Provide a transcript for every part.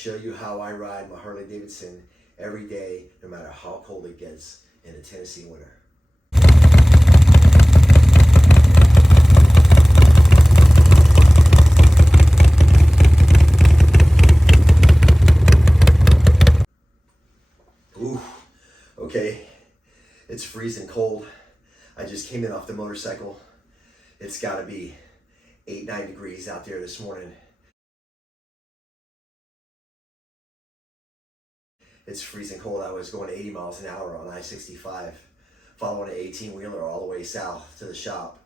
show you how I ride my Harley Davidson every day, no matter how cold it gets in the Tennessee winter. Ooh, okay, it's freezing cold. I just came in off the motorcycle. It's gotta be 8-9 degrees out there this morning. It's freezing cold. I was going 80 miles an hour on I-65, following an 18-wheeler all the way south to the shop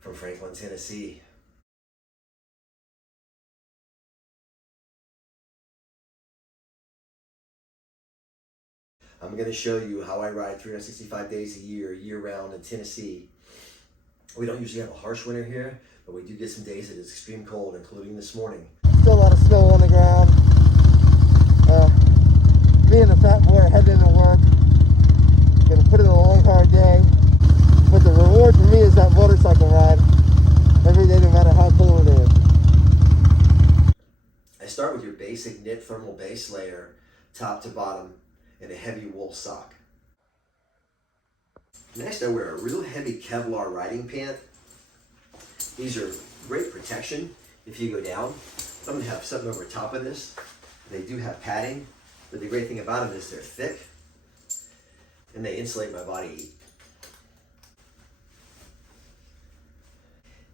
from Franklin, Tennessee. I'm going to show you how I ride 365 days a year, year-round in Tennessee. We don't usually have a harsh winter here, but we do get some days that it's extreme cold, including this morning. Still a lot of snow on the ground. Me and the fat boy are heading into work. Gonna put in a long, hard day. But the reward for me is that motorcycle ride every day, no matter how cold it is. I start with your basic knit thermal base layer, top to bottom, and a heavy wool sock. Next, I wear a real heavy Kevlar riding pant. These are great protection if you go down. I'm gonna have something over top of this. They do have padding, but the great thing about them is they're thick and they insulate my body heat.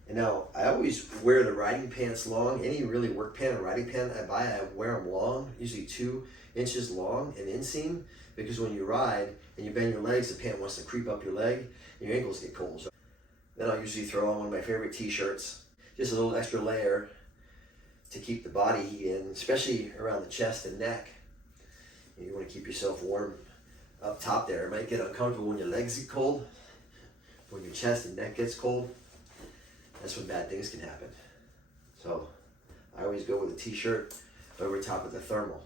And now, I always wear the riding pants long. Any really work pant or riding pant I buy, I wear them long, usually 2 inches long and inseam, because when you ride and you bend your legs, the pant wants to creep up your leg and your ankles get cold. So then I'll usually throw on one of my favorite t-shirts, just a little extra layer to keep the body heat in, especially around the chest and neck. You want to keep yourself warm up top there. It might get uncomfortable when your legs get cold, when your chest and neck gets cold. That's when bad things can happen. So I always go with a t-shirt over top of the thermal.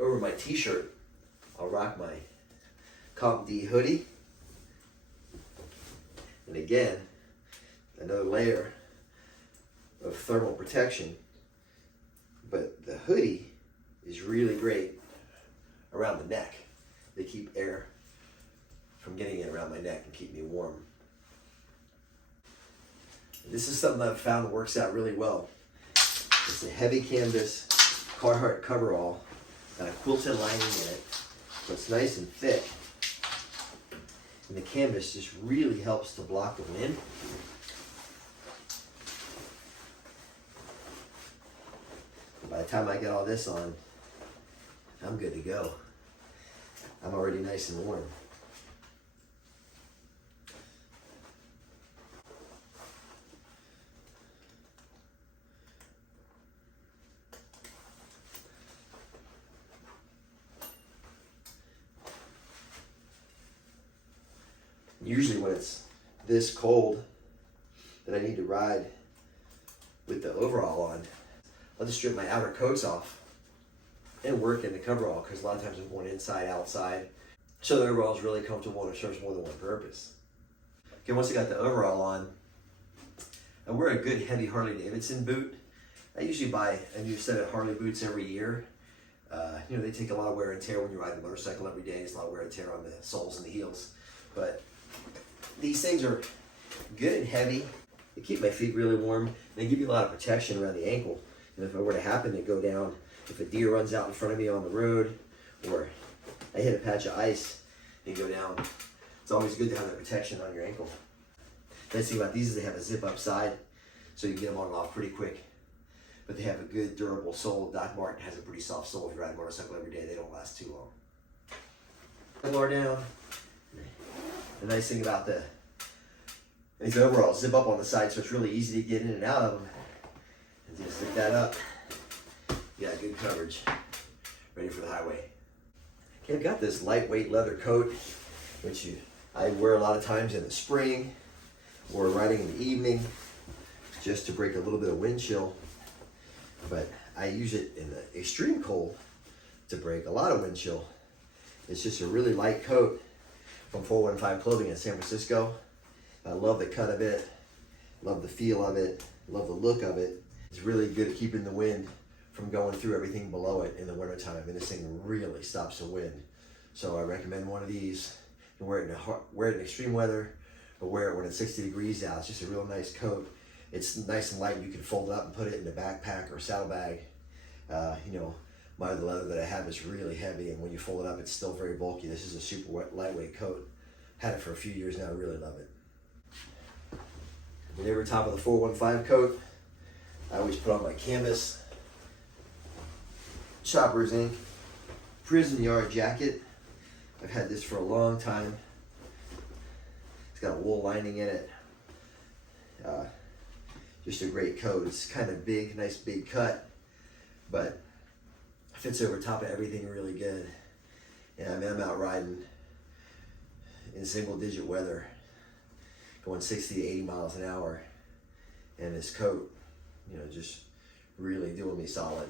Over my t-shirt, I'll rock my Comp D hoodie. And again, another layer of thermal protection. But the hoodie is really great around the neck. They keep air from getting in around my neck and keep me warm. This is something I've found works out really well. It's a heavy canvas Carhartt coverall, got a quilted lining in it, so it's nice and thick. And the canvas just really helps to block the wind. By the time I get all this on, I'm good to go. I'm already nice and warm. Usually when it's this cold that I need to ride with the overall on, I'll just strip my outer coats off and work in the coverall, because a lot of times I'm going inside, outside. So the overall is really comfortable and it serves more than one purpose. Okay, once I got the overall on, I wear a good heavy Harley Davidson boot. I usually buy a new set of Harley boots every year. They take a lot of wear and tear when you ride the motorcycle every day. There's a lot of wear and tear on the soles and the heels. But these things are good and heavy. They keep my feet really warm. They give you a lot of protection around the ankle. And if it were to happen to go down, if a deer runs out in front of me on the road, or I hit a patch of ice and go down, it's always good to have that protection on your ankle. The nice thing about these is they have a zip up side, so you can get them on and off pretty quick. But they have a good durable sole. Doc Martin has a pretty soft sole. If you ride a motorcycle every day, they don't last too long. Lower down. The nice thing about these overalls, zip up on the side, so it's really easy to get in and out of them. And just zip that up. Yeah, good coverage. Ready for the highway. Okay, I've got this lightweight leather coat, which I wear a lot of times in the spring or riding in the evening, just to break a little bit of wind chill. But I use it in the extreme cold to break a lot of wind chill. It's just a really light coat from 415 Clothing in San Francisco. I love the cut of it, love the feel of it, love the look of it. It's really good at keeping the wind from going through everything below it in the wintertime, and this thing really stops the wind. So I recommend one of these. You can wear it in extreme weather, or wear it when it's 60 degrees out. It's just a real nice coat. It's nice and light. You can fold it up and put it in a backpack or saddlebag. You know, my other leather that I have is really heavy, and when you fold it up, it's still very bulky. This is a super lightweight coat. Had it for a few years now. I really love it. And over top of the 415 coat, I always put on my canvas Choppers Inc. Prison Yard jacket. I've had this for a long time. It's got a wool lining in it. Just a great coat. It's kind of big, nice big cut, but fits over top of everything really good. And I mean, I'm out riding in single digit weather, going 60 to 80 miles an hour, and this coat, you know, just really doing me solid.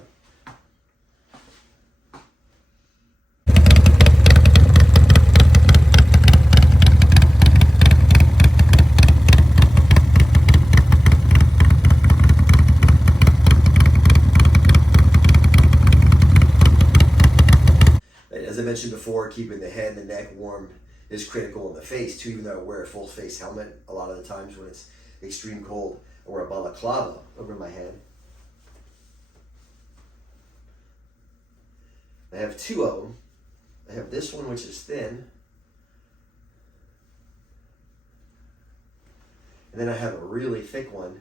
As I mentioned before, keeping the head and the neck warm is critical in the face too, even though I wear a full face helmet a lot of the times when it's extreme cold. I wear a balaclava over my head. I have two of them. I have this one, which is thin. And then I have a really thick one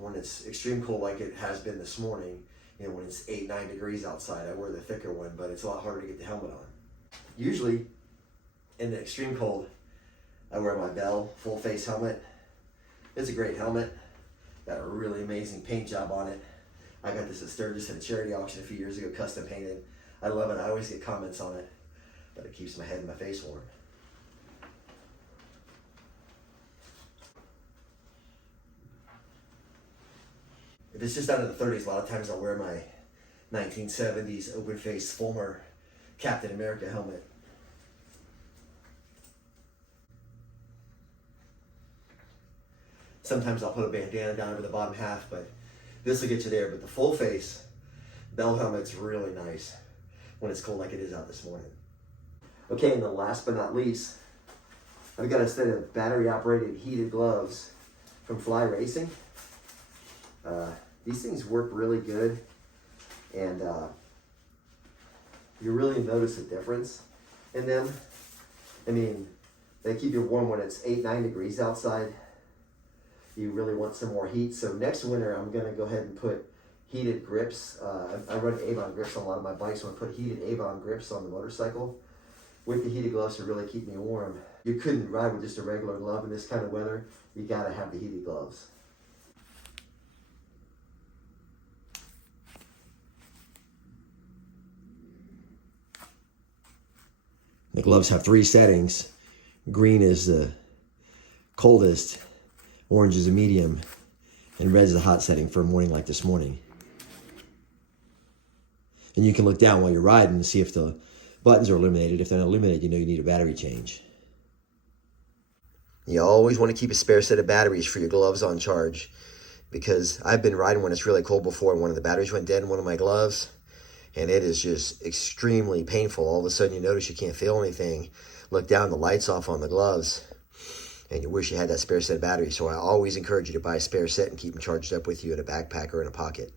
when it's extreme cold like it has been this morning. You know, when it's 8-9 degrees outside, I wear the thicker one, but it's a lot harder to get the helmet on. Usually, in the extreme cold, I wear my Bell full face helmet. It's a great helmet. Got a really amazing paint job on it. I got this at Sturgis at a charity auction a few years ago, custom painted. I love it. I always get comments on it, but it keeps my head and my face warm. If it's just under the 30s, a lot of times I'll wear my 1970s open face Fulmer Captain America helmet. Sometimes I'll put a bandana down over the bottom half, but this will get you there. But the full face Bell helmet's really nice when it's cold like it is out this morning. Okay, and then last but not least, I've got a set of battery operated heated gloves from Fly Racing. These things work really good, and you really notice a difference in them. I mean, they keep you warm when it's 8-9 degrees outside. You really want some more heat. So next winter, I'm going to go ahead and put heated grips. I run Avon grips on a lot of my bikes, so I put heated Avon grips on the motorcycle with the heated gloves to really keep me warm. You couldn't ride with just a regular glove in this kind of weather. You got to have the heated gloves. The gloves have 3 settings. Green is the coldest, orange is a medium, and red is the hot setting for a morning like this morning. And you can look down while you're riding and see if the buttons are illuminated. If they're not illuminated, you know you need a battery change. You always want to keep a spare set of batteries for your gloves on charge, because I've been riding when it's really cold before and one of the batteries went dead in one of my gloves. And it is just extremely painful. All of a sudden you notice you can't feel anything. Look down, the light's off on the gloves, and you wish you had that spare set of batteries. So I always encourage you to buy a spare set and keep them charged up with you in a backpack or in a pocket.